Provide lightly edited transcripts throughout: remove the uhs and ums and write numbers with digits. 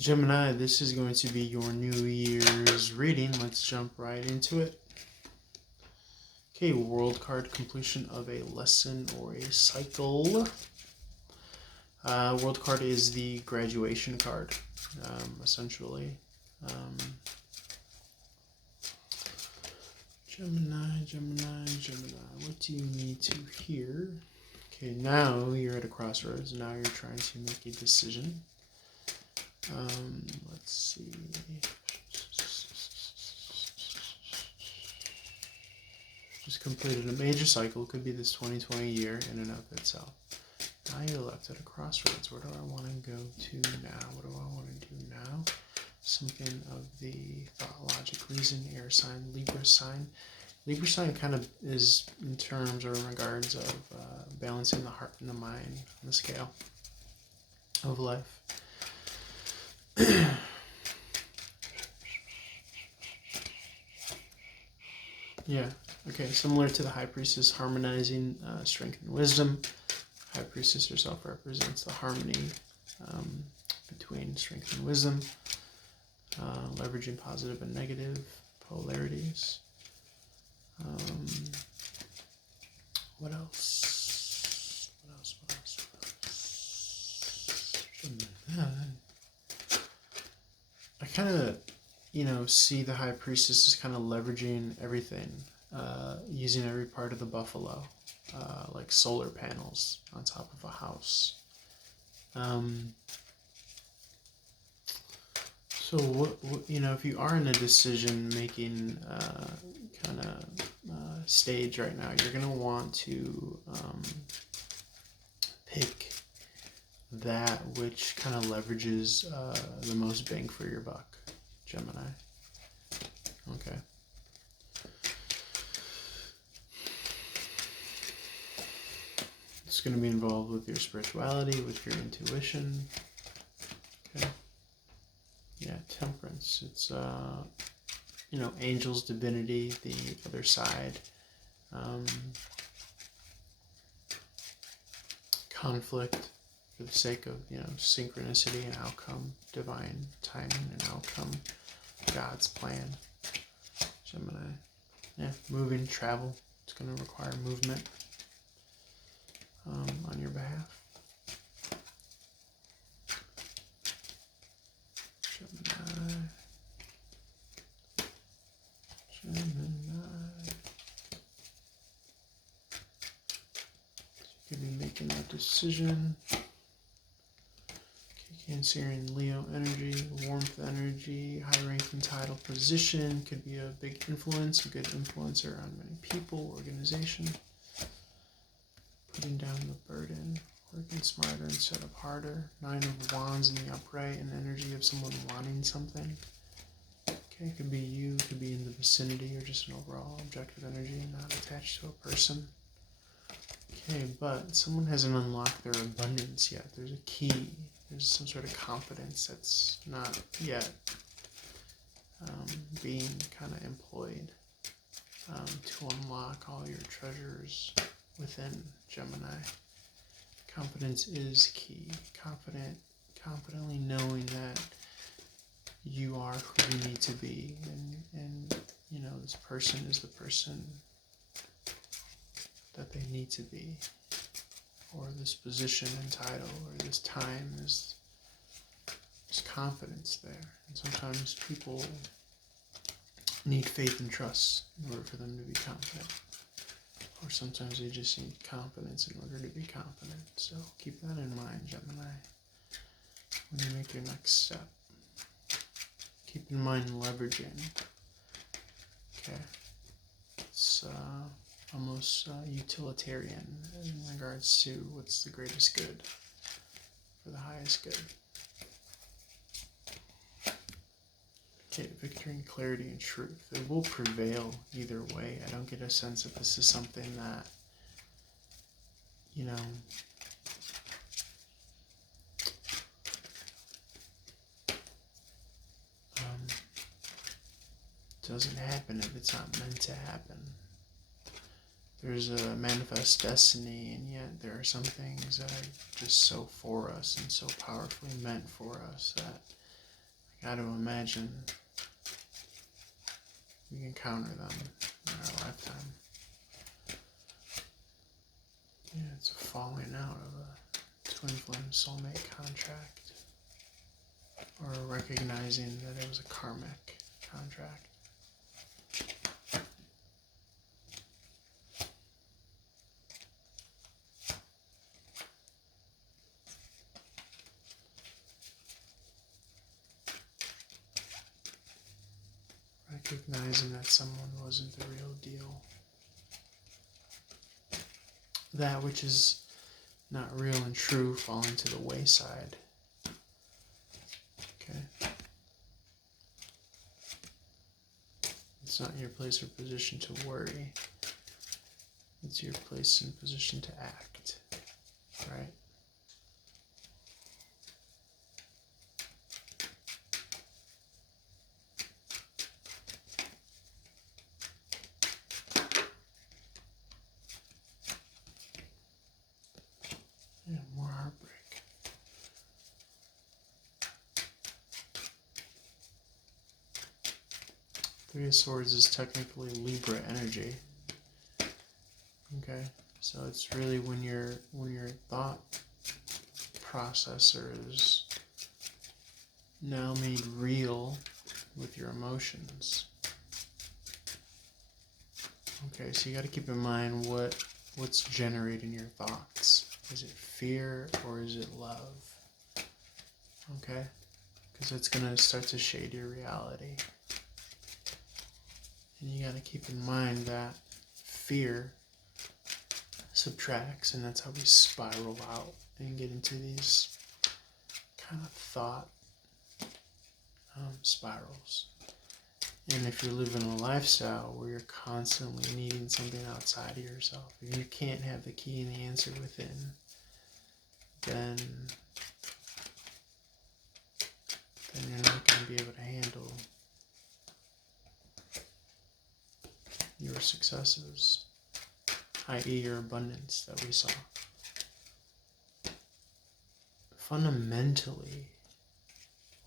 Gemini, this is going to be your New Year's reading. Let's jump right into it. Okay, world card, completion of a lesson or a cycle. World card is the graduation card, essentially. Gemini, what do you need to hear? Okay, now you're at a crossroads. Now you're trying to make a decision. Let's see. Just completed a major cycle. Could be this 2020 year in and of itself. Now you're left at a crossroads. Where do I want to go to now? What do I want to do now? Something of the thought, logic, reason, air sign, Libra sign. Libra sign kind of is in terms or in regards of balancing the heart and the mind on the scale of life. Yeah, okay, similar to the High Priestess, harmonizing strength and wisdom. High Priestess herself represents the harmony between strength and wisdom, leveraging positive and negative polarities. What else? I kind of, see the High Priestess as kind of leveraging everything, using every part of the buffalo, like solar panels on top of a house. So what if you are in a decision-making kind of stage right now, you're going to want to pick that which kind of leverages the most bang for your buck, Gemini. Okay. It's going to be involved with your spirituality, with your intuition. Okay. Yeah, temperance. It's, angels, divinity, the other side. Conflict for the sake of, synchronicity and outcome, divine timing and outcome, God's plan. Gemini. Yeah, moving, travel. It's going to require movement on your behalf. Gemini. You could be making that decision. Okay, Cancerian, Leo energy, warmth energy, high rank and title position. Could be a big influence, a good influencer on many people, organization. Putting down the burden, working smarter instead of harder. 9 of Wands in the upright, and energy of someone wanting something. Okay, it could be you, it could be in the vicinity, or just an overall objective energy, not attached to a person. Okay, but someone hasn't unlocked their abundance yet. There's a key. There's some sort of confidence that's not yet being kind of employed to unlock all your treasures within, Gemini. Confidence is key. Confidently knowing that you are who you need to be, and this person is the person that they need to be, or this position and title, or this time is. There's confidence there, and sometimes people need faith and trust in order for them to be confident. Or sometimes they just need confidence in order to be confident. So keep that in mind, Gemini, when you make your next step. Keep in mind leveraging. Okay. It's almost utilitarian in regards to what's the greatest good for the highest good. Okay, victory and clarity and truth. It will prevail either way. I don't get a sense that this is something that, doesn't happen if it's not meant to happen. There's a manifest destiny, and yet there are some things that are just so for us and so powerfully meant for us that got to imagine we encounter them in our lifetime. Yeah, it's a falling out of a twin flame soulmate contract, or recognizing that it was a karmic contract. Recognizing that someone wasn't the real deal. That which is not real and true falling to the wayside. Okay? It's not your place or position to worry. It's your place and position to act. Right? Yeah, more heartbreak. Three of Swords is technically Libra energy. Okay, so it's really when your thought processors now made real with your emotions. Okay, so you got to keep in mind what's generating your thoughts. Is it fear or is it love? Okay, because it's gonna start to shade your reality. And you got to keep in mind that fear subtracts, and that's how we spiral out and get into these kind of thought spirals. And if you're living a lifestyle where you're constantly needing something outside of yourself, if you can't have the key and the answer within, then you're not going to be able to handle your successes, i.e. your abundance that we saw. Fundamentally,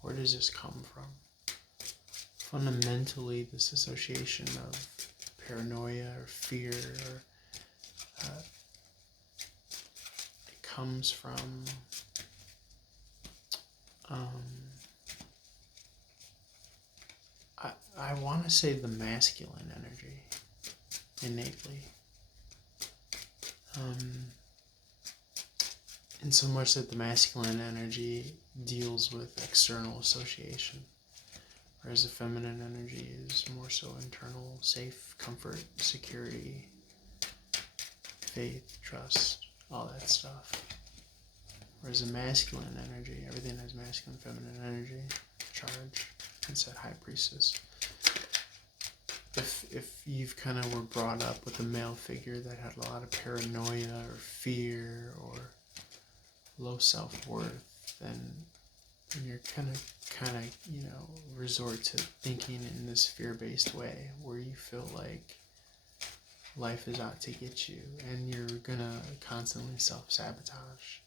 where does this come from? Fundamentally, this association of paranoia or fear, or it comes from I want to say the masculine energy, innately. In so much that the masculine energy deals with external association, whereas the feminine energy is more so internal, safe, comfort, security, faith, trust, all that stuff. Whereas the masculine energy, everything has masculine, feminine energy, charge. It's that high priestess. If you've kind of were brought up with a male figure that had a lot of paranoia or fear or low self-worth, then you're kind of resort to thinking in this fear-based way where you feel like life is out to get you, and you're gonna constantly self-sabotage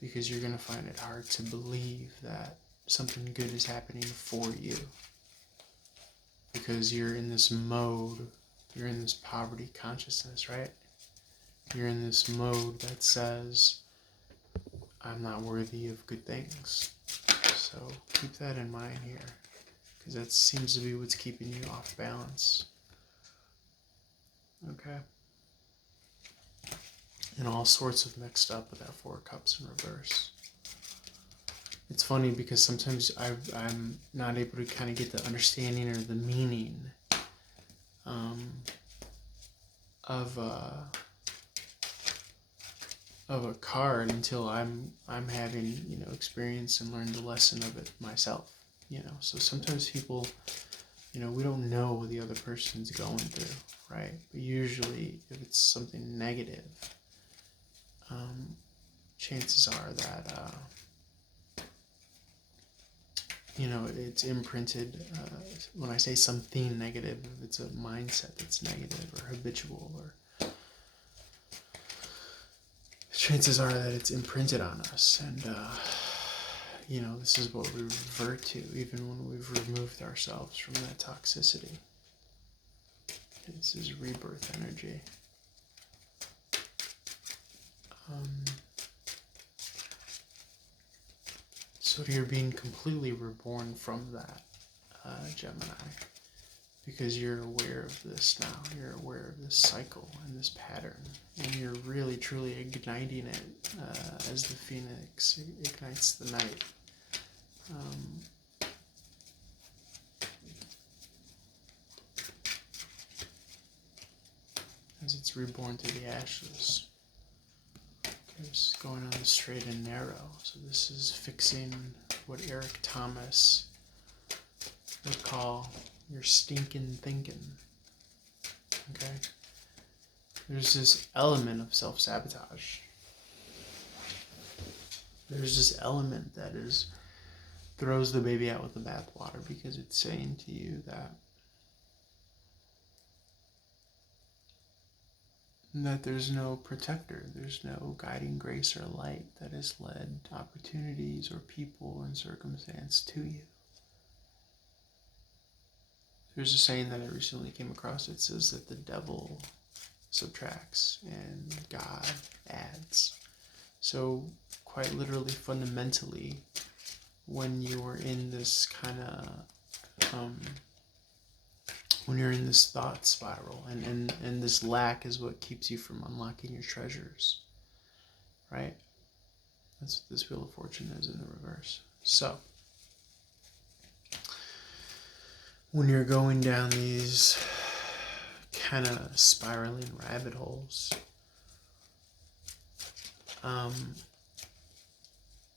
because you're gonna find it hard to believe that something good is happening for you, because you're in this mode, you're in this poverty consciousness, right? You're in this mode that says, I'm not worthy of good things. So keep that in mind here, because that seems to be what's keeping you off balance. Okay? And all sorts of mixed up with that Four of Cups in reverse. It's funny because sometimes I'm not able to kind of get the understanding or the meaning of a card until I'm having experience and learn the lesson of it myself. So sometimes people, we don't know what the other person's going through, right? But usually, if it's something negative, chances are that it's imprinted. When I say something negative, if it's a mindset that's negative or habitual, or chances are that it's imprinted on us, and this is what we revert to even when we've removed ourselves from that toxicity. This is rebirth energy. So you're being completely reborn from that, Gemini, because you're aware of this now. You're aware of this cycle and this pattern, and you're really, truly igniting it as the phoenix ignites the night. As it's reborn through the ashes. Okay, this is going on the straight and narrow. So this is fixing what Eric Thomas would call your stinking thinking. Okay? There's this element of self-sabotage. There's this element that throws the baby out with the bathwater, because it's saying to you that there's no protector, there's no guiding grace or light that has led opportunities or people and circumstance to you. There's a saying that I recently came across. It says that the devil subtracts and God adds. So quite literally, fundamentally, when you're in this kind of when you're in this thought spiral, and this lack is what keeps you from unlocking your treasures, right? That's what this Wheel of Fortune is in the reverse. So when you're going down these kind of spiraling rabbit holes,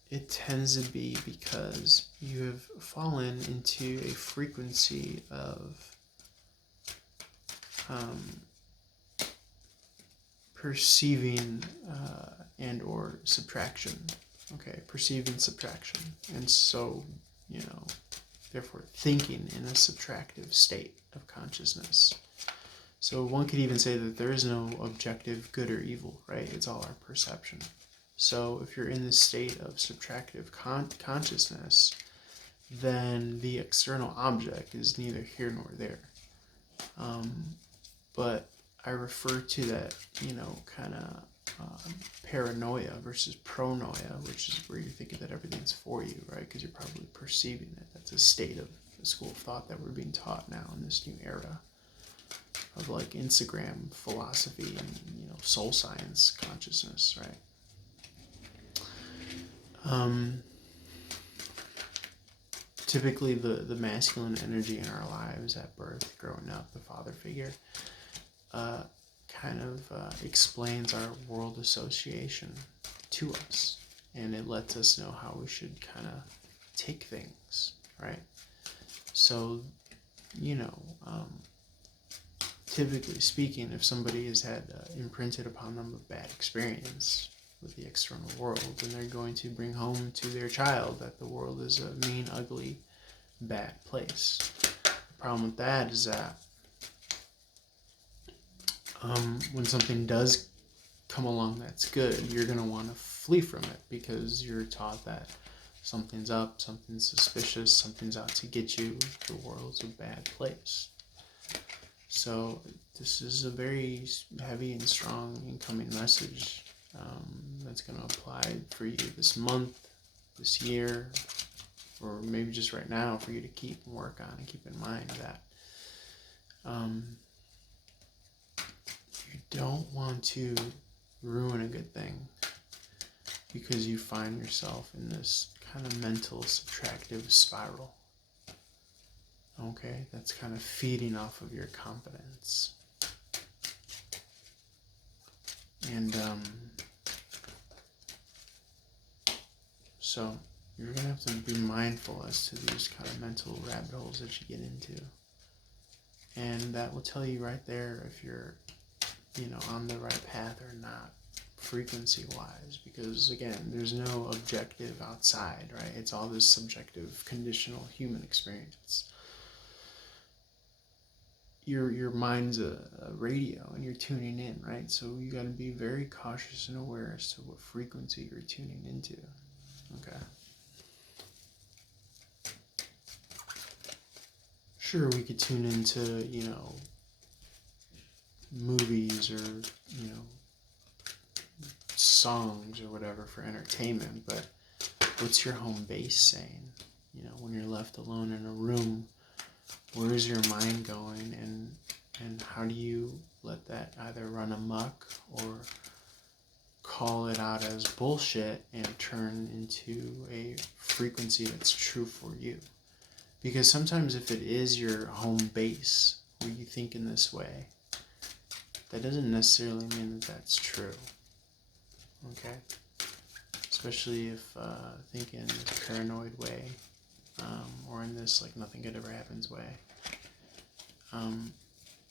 it tends to be because you have fallen into a frequency of perceiving and or subtraction. Okay, perceiving subtraction. And so, therefore thinking in a subtractive state of consciousness. So one could even say that there is no objective good or evil, right? It's all our perception. So if you're in this state of subtractive consciousness, then the external object is neither here nor there. But I refer to that, kind of paranoia versus pronoia, which is where you're thinking that everything's for you, right? Because you're probably perceiving it. That's a state of the school of thought that we're being taught now in this new era of like Instagram philosophy and, soul science consciousness, right? Typically the masculine energy in our lives at birth, growing up, the father figure, kind of explains our world association to us, and it lets us know how we should kind of take things, right? So, typically speaking, if somebody has had imprinted upon them a bad experience with the external world, then they're going to bring home to their child that the world is a mean, ugly, bad place. The problem with that is that when something does come along that's good, you're going to want to flee from it, because you're taught that something's up, something's suspicious, something's out to get you, the world's a bad place. So this is a very heavy and strong incoming message that's going to apply for you this month, this year, or maybe just right now, for you to keep and work on and keep in mind that you don't want to ruin a good thing because you find yourself in this kind of mental subtractive spiral. Okay, that's kind of feeding off of your confidence. And so you're going to have to be mindful as to these kind of mental rabbit holes that you get into. And that will tell you right there if you're, on the right path or not, frequency-wise. Because, again, there's no objective outside, right? It's all this subjective, conditional human experience. Your mind's a radio, and you're tuning in, right? So you got to be very cautious and aware as to what frequency you're tuning into. Okay. Sure, we could tune into, movies or, songs or whatever for entertainment, but what's your home base saying? When you're left alone in a room, where is your mind going, and how do you let that either run amok or call it out as bullshit and turn into a frequency that's true for you? Because sometimes if it is your home base where you think in this way, that doesn't necessarily mean that that's true. Okay? Especially if thinking in this paranoid way, or in this like nothing good ever happens way,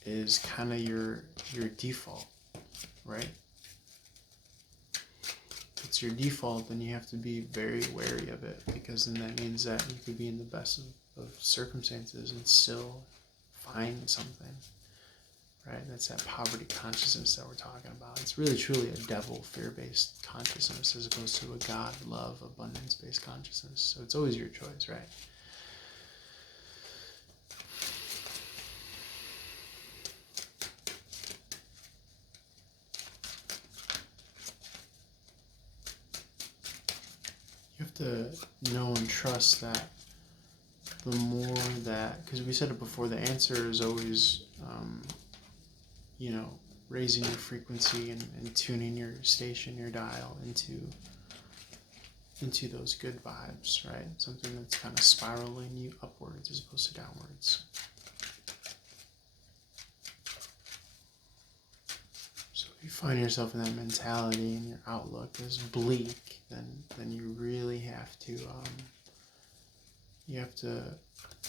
is kind of your default, right? If it's your default, then you have to be very wary of it, because then that means that you could be in the best of circumstances and still find something, right? That's that poverty consciousness that we're talking about. It's really truly a devil fear-based consciousness as opposed to a God, love, abundance-based consciousness. So it's always your choice, right? You have to know and trust that the more that, because we said it before, the answer is always, raising your frequency and tuning your station, your dial into those good vibes, right? Something that's kind of spiraling you upwards as opposed to downwards. So if you find yourself in that mentality and your outlook is bleak, then you really have to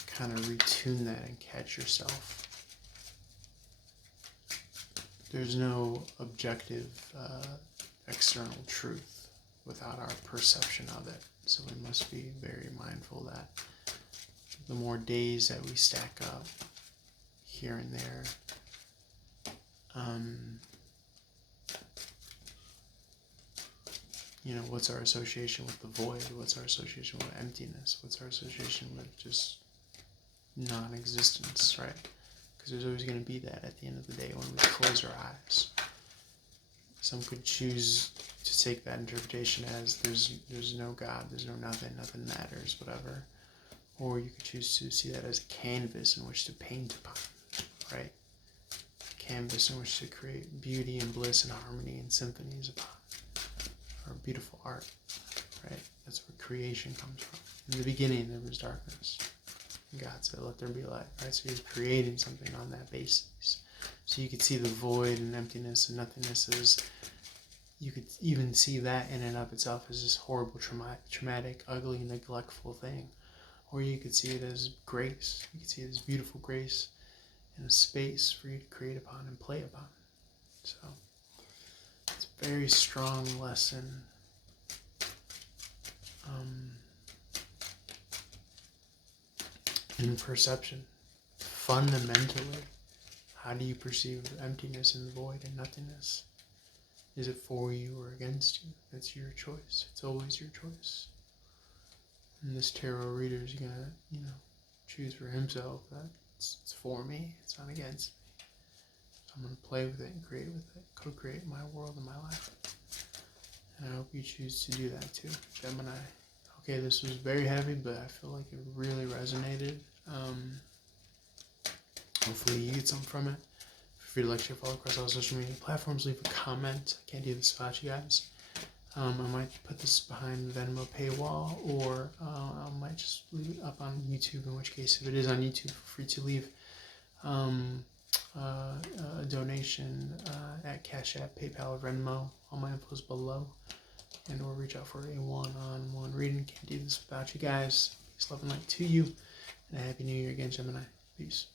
kind of retune that and catch yourself. There's no objective external truth without our perception of it. So we must be very mindful that the more days that we stack up here and there, what's our association with the void? What's our association with emptiness? What's our association with just non-existence, right? Because there's always going to be that at the end of the day when we close our eyes. Some could choose to take that interpretation as there's no God, there's no nothing matters, whatever. Or you could choose to see that as a canvas in which to paint upon, right? A canvas in which to create beauty and bliss and harmony and symphonies upon. Or beautiful art, right? That's where creation comes from. In the beginning there was darkness. God said, let there be light, right? So he's creating something on that basis. So you could see the void and emptiness and nothingness as, you could even see that in and of itself as this horrible, traumatic, ugly, neglectful thing. Or you could see it as grace. You could see it as beautiful grace and a space for you to create upon and play upon. So it's a very strong lesson. In perception. Fundamentally, how do you perceive emptiness and void and nothingness? Is it for you or against you? That's your choice. It's always your choice. And this tarot reader is going to, choose for himself that it's for me, it's not against me. So I'm going to play with it and create with it, co-create my world and my life. And I hope you choose to do that too, Gemini. Okay, this was very heavy, but I feel like it really resonated. Hopefully you get something from it. Feel free to like, share, follow across all social media platforms. Leave a comment. I can't do this without you guys. I might put this behind Venmo paywall, or I might just leave it up on YouTube, in which case, if it is on YouTube, feel free to leave a donation at cashapp, PayPal, or Venmo. All my info is below. And or reach out for a one-on-one reading. Can't do this without you guys. Peace, love, and light to you. And a happy new year again, Gemini. Peace.